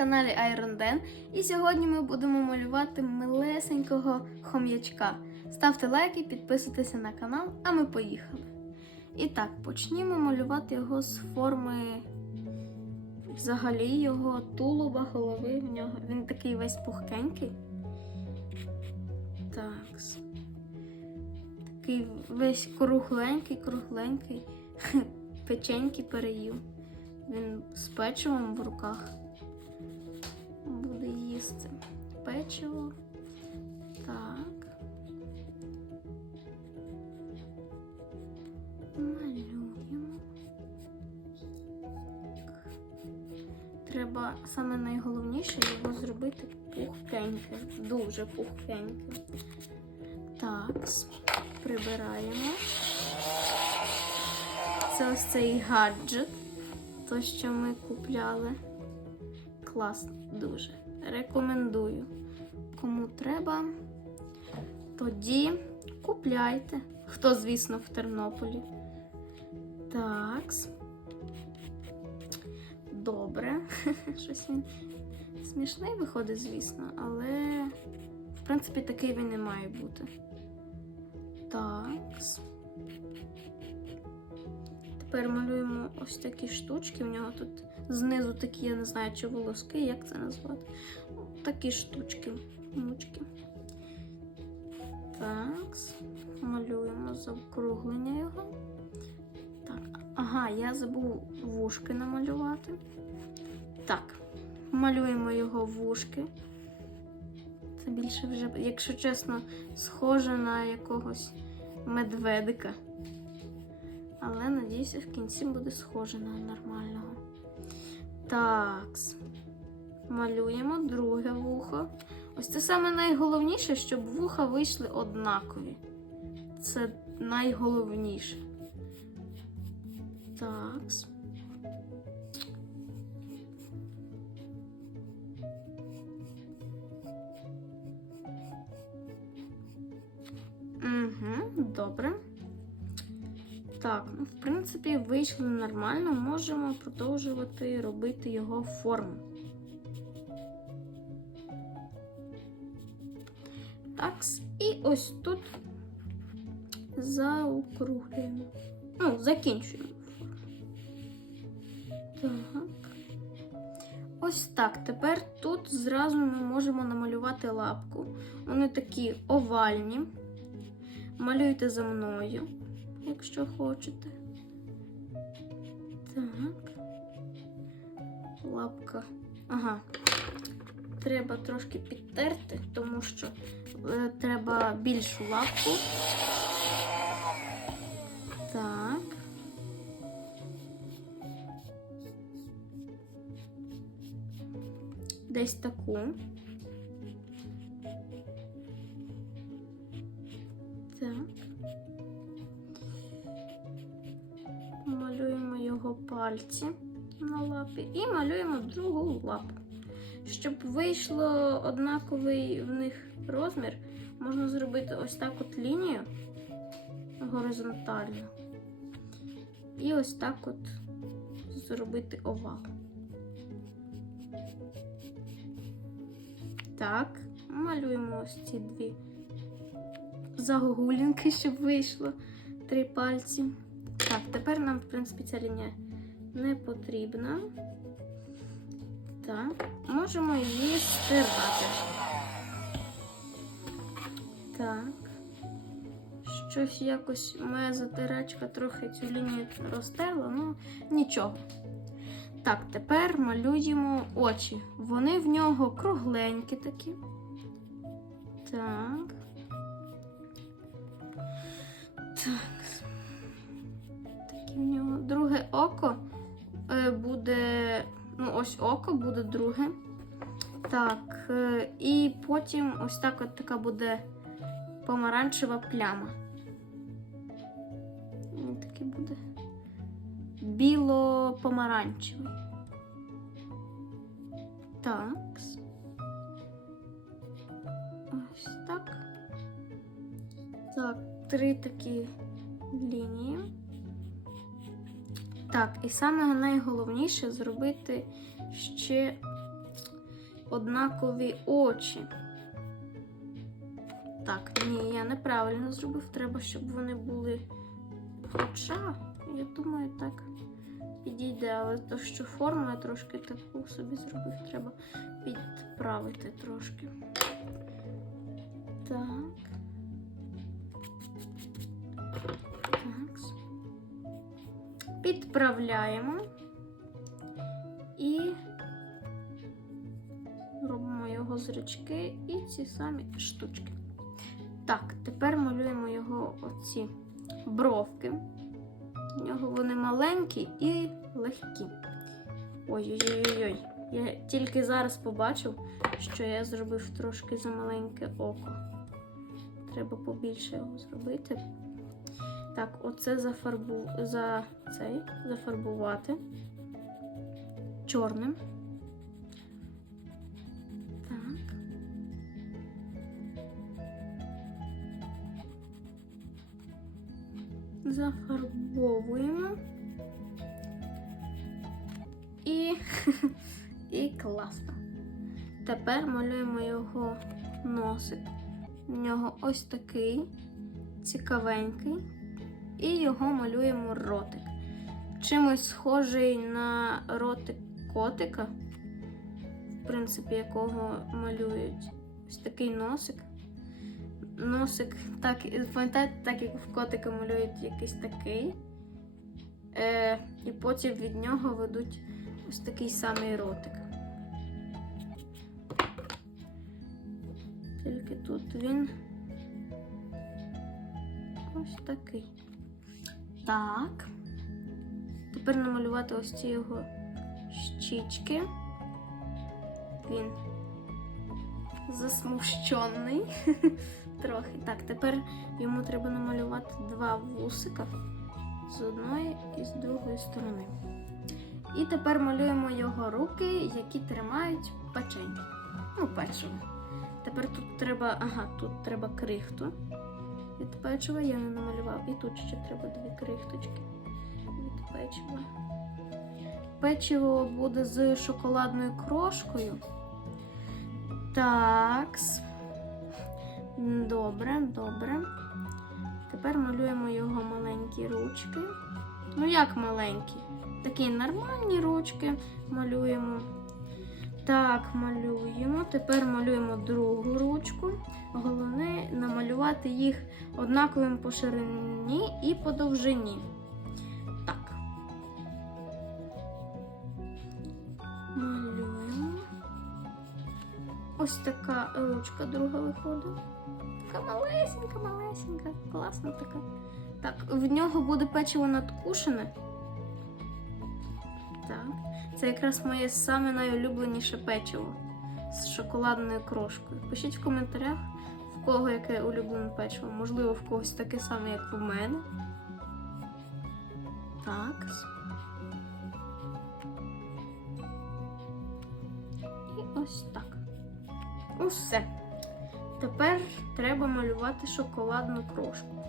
каналі Iron Den. І сьогодні ми будемо малювати милесенького хом'ячка. Ставте лайки, підписуйтеся на канал, а ми поїхали. І так, почнімо малювати його з форми взагалі його тулуба, голови. В нього він такий весь пухкенький. Так. Такий весь кругленький, кругленький, печеньки переїв. Він з печивом в руках їсти. Печиво. Так. Малюємо. Треба саме найголовніше його зробити пухкеньке, дуже пухкеньке. Так, прибираємо. Це ось цей гаджет, то, що ми купляли. Клас, дуже. Рекомендую. Кому треба, тоді купляйте. Хто, звісно, в Тернополі. Так. Добре. Щось він смішний виходить, звісно, але в принципі такий він не має бути. Так. Тепер малюємо ось такі штучки. У нього тут знизу такі, я не знаю, чи волоски, як це назвати. Такі штучки, мучки. Так. Малюємо закруглення його. Так. Ага, я забув вушки намалювати. Так. Малюємо його вушки. Це більше вже, якщо чесно, схоже на якогось медведика. Але надіюся, в кінці буде схоже на нормального. Так. Малюємо друге вухо. Ось це саме найголовніше, щоб вуха вийшли однакові. Це найголовніше. Так. Угу, добре. Так, ну, в принципі, вийшло нормально. Можемо продовжувати робити його форму. Так, і ось тут заокруглюємо. Ну, закінчуємо. Так. Ось так. Тепер тут зразу ми можемо намалювати лапку. Вони такі овальні. Малюйте за мною, якщо хочете. Так. Лапка. Ага. Треба трошки підтерти, тому що е, треба більшу лапку. Так. Десь таку. Пальці на лапі і малюємо другу лапу. Щоб вийшло однаковий в них розмір, можна зробити ось так от лінію горизонтально. І ось так от зробити овал. Так, малюємо ось ці дві загогулінки, щоб вийшло три пальці. Так, тепер нам, в принципі, ця лінія не потрібна. Так, можемо її стирати. Так. Щось якось моя затирачка трохи цю лінію розтерла, ну нічого. Так, тепер малюємо очі. Вони в нього кругленькі такі. Так. Так. Таке в нього друге око буде. Ну, ось око буде друге. Так. е, І потім ось так от така буде помаранчева пляма. Він такий буде біло-помаранчевий. Так. Ось так. Так, три такі лінії. Так, і саме найголовніше зробити ще однакові очі. Так, ні, я неправильно зробив. Треба, щоб вони були. Хоча, я думаю, так підійде, але то, що форму я трошки таку собі зробив, треба підправити трошки. Так. Так. Підправляємо і робимо його зрачки і ці самі штучки. Так, тепер малюємо його оці бровки. У нього вони маленькі і легкі. Ой-ой-ой-ой. Я тільки зараз побачив, що я зробив трошки замаленьке око. Треба побільше його зробити. Так, оце зафарбу... за цей зафарбувати чорним. Так. Зафарбовуємо. І, і класно. Тепер малюємо його носик. У нього ось такий цікавенький. І його малюємо ротик. Чимось схожий на ротик котика, в принципі, якого малюють ось такий носик. Носик, так, пам'ятаєте, так як в котика малюють якийсь такий. Е, і потім від нього ведуть ось такий самий ротик. Тільки тут він ось такий. Так. Тепер намалювати ось ці його щічки. Він засмущений трохи. Так, тепер йому треба намалювати два вусика з одної і з другої сторони. І тепер малюємо його руки, які тримають печень. Ну, печиво. Тепер тут треба, ага, тут треба крихту від печива, я не намалював. І тут ще треба дві крихточки від печива. Печиво буде з шоколадною крошкою. Такс. Добре, добре. Тепер малюємо його маленькі ручки. Ну, як маленькі? Такі нормальні ручки малюємо. Так, малюємо. Тепер малюємо другу ручку. Головне намалювати їх однаковим по ширині і по довжині. Так. Малюємо. Ось така ручка друга виходить. Така малесенька, малесенька, класна така. Так, в нього буде печиво надкушене. Так. Це якраз моє саме найулюбленіше печиво з шоколадною крошкою. Пишіть в коментарях, в кого яке улюблене печиво. Можливо, в когось таке саме, як у мене. Так. І ось так. Усе. Тепер треба малювати шоколадну крошку.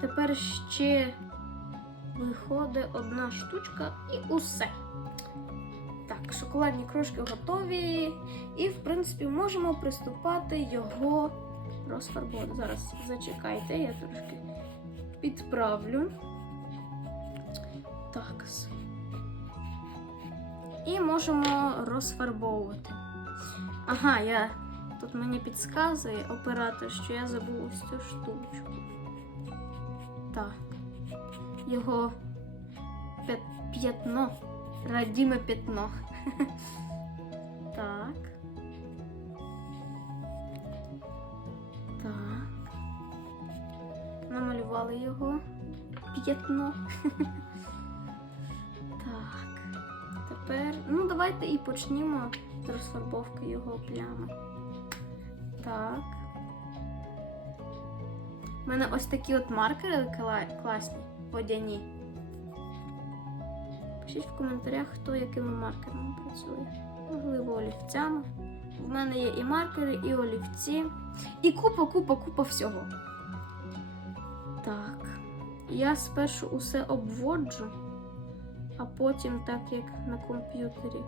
Тепер ще виходить одна штучка і усе. Так, шоколадні крошки готові. І, в принципі, можемо приступати його розфарбувати. Зараз зачекайте, я трошки підправлю. Так. І можемо розфарбовувати. Ага, я тут мені підказує оператор, що я забув ось цю штучку. Так. Його п'ятно. Радіме п'ятно. Так. Так. Намалювали його п'ятно. Так. Тепер. Ну, давайте і почнімо з розфарбовки його плями. Так. У мене ось такі от маркери класні, водяні. Пишіть в коментарях, хто якими маркерами працює. Можливо, олівцями. В мене є і маркери, і олівці, і купа, купа, купа всього. Так. я спершу усе обводжу, а потім, так як на комп'ютері,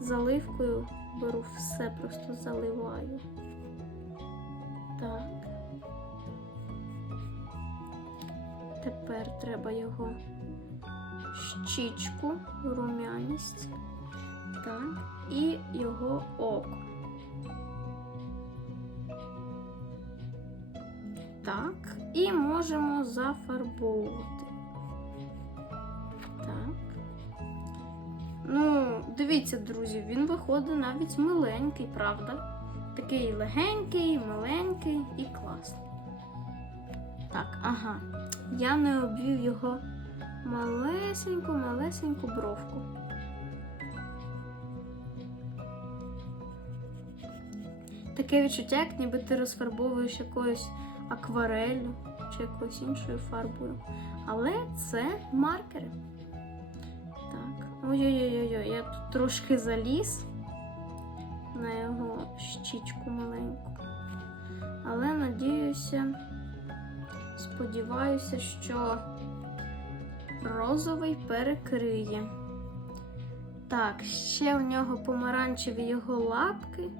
заливкою беру все, просто заливаю. Так. Тепер треба його щічку, рум'яність. Так. І його око. Так. І можемо зафарбовувати. Так. Ну, дивіться, друзі, він виходить навіть миленький, правда? Такий легенький, миленький і класний. Так, ага. Я не обвів його малесеньку, малесеньку бровку. Таке відчуття, як ніби ти розфарбовуєш якоюсь аквареллю чи якоюсь іншою фарбою. Але це маркери. Так. Ой-ой-ой, я тут трошки заліз на його щічку маленьку. Але надіюся, сподіваюся, що розовий перекриє. Так, ще у нього помаранчеві його лапки.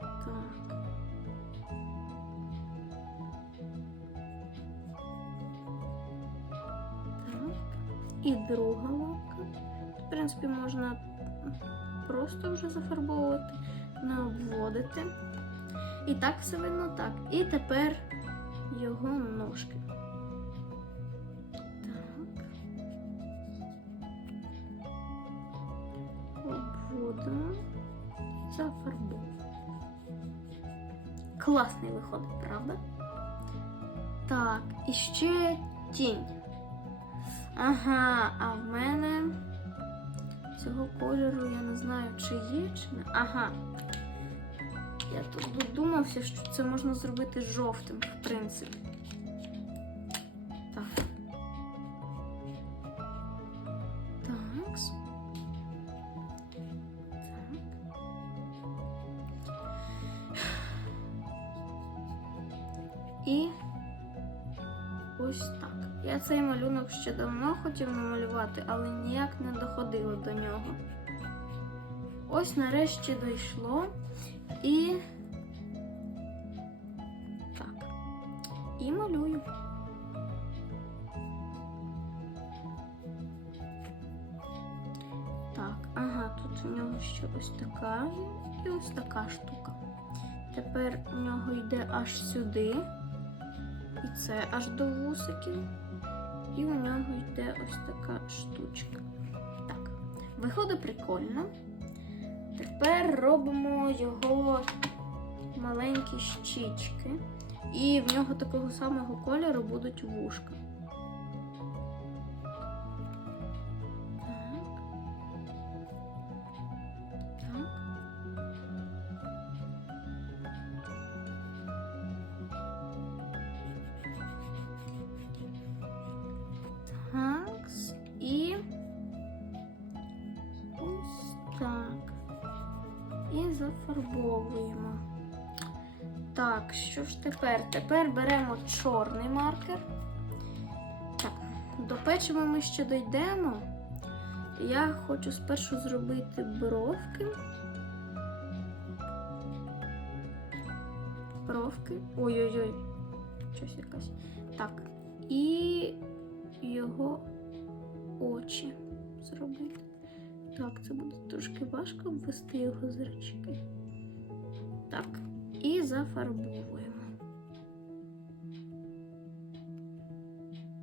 Так. Так. І друга лапка. В принципі, можна просто вже зафарбовувати, не обводити. І так все видно так. І тепер його ножки. Так. Обводимо зафарбовуємо. Класний виходить, правда? Так, і ще тінь. Ага, а в мене цього кольору я не знаю, чи є, чи не. Ага. Я тут додумався, що це можна зробити жовтим, в принципі. Так. Такс. Так. І ось так. Я цей малюнок ще давно хотів намалювати, але ніяк не доходило до нього. Ось нарешті дійшло. І так. І малюю. Так, ага, тут у нього ще ось така і ось така штука. Тепер у нього йде аж сюди. І це аж до вусиків. І у нього йде ось така штучка. Так, виходить прикольно. Тепер робимо його маленькі щічки. І в нього такого самого кольору будуть вушка. Зафарбовуємо. Так, що ж тепер? Тепер беремо чорний маркер. Так, до печива ми ще дійдемо. Я хочу спершу зробити бровки. Бровки. Ой-ой-ой, щось якась. Так, і його очі зробити. Так, це буде трошки важко ввести його зрачки. Так, і зафарбовуємо.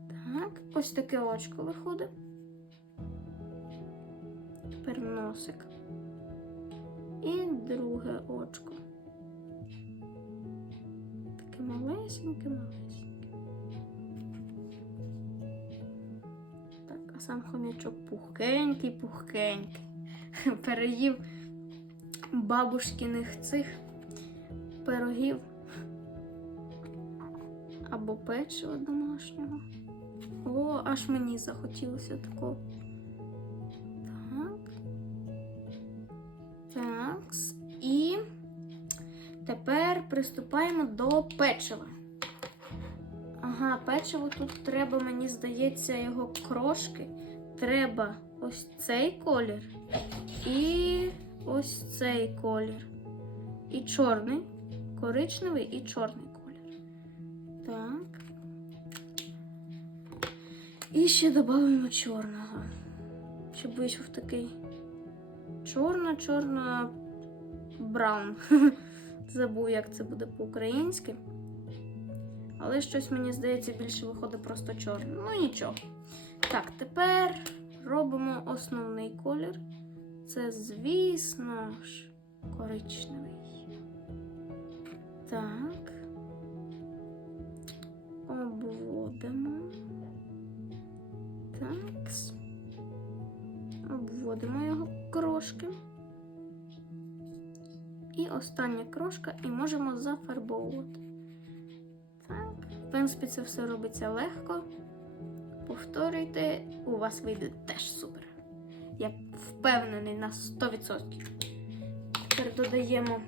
Так, ось таке очко виходить. Тепер носик. І друге очко. Таке малесеньке, малесеньке. Так, а сам хомячок пухкенький, пухкенький. Переїв бабушкиних цих пирогів або печива домашнього. О, аж мені захотілося такого. Так. Так. І тепер приступаємо до печива. Ага. Печиво тут треба, мені здається, його крошки. Треба ось цей колір і ось цей колір. І чорний, коричневий і чорний колір. Так. І ще додамо чорного. Щоб вийшов такий чорно-чорно браун. Забув, як це буде по-українськи. Але щось мені здається більше виходить просто чорне. Ну нічого. Так, тепер робимо основний колір. Це, звісно ж, коричневий. Так. Обводимо. Так. Обводимо його крошки. І остання крошка, і можемо зафарбовувати. Так, в принципі, це все робиться легко. Повторюйте, у вас вийде теж супер. Я впевнений на 100%. Тепер додаємо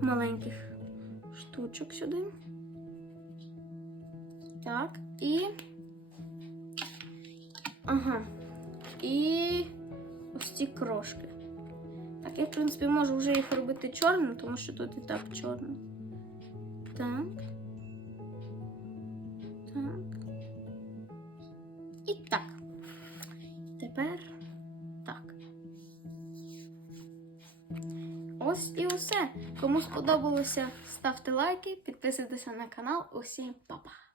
маленьких штучок сюди. Так, і. Ага. І ось ці крошки. Так, я, в принципі, можу вже їх робити чорним, тому що тут і так чорно. Так. Так. І так. Тепер так. Ось і усе. Кому сподобалося, ставте лайки, підписуйтеся на канал. Усім па-па!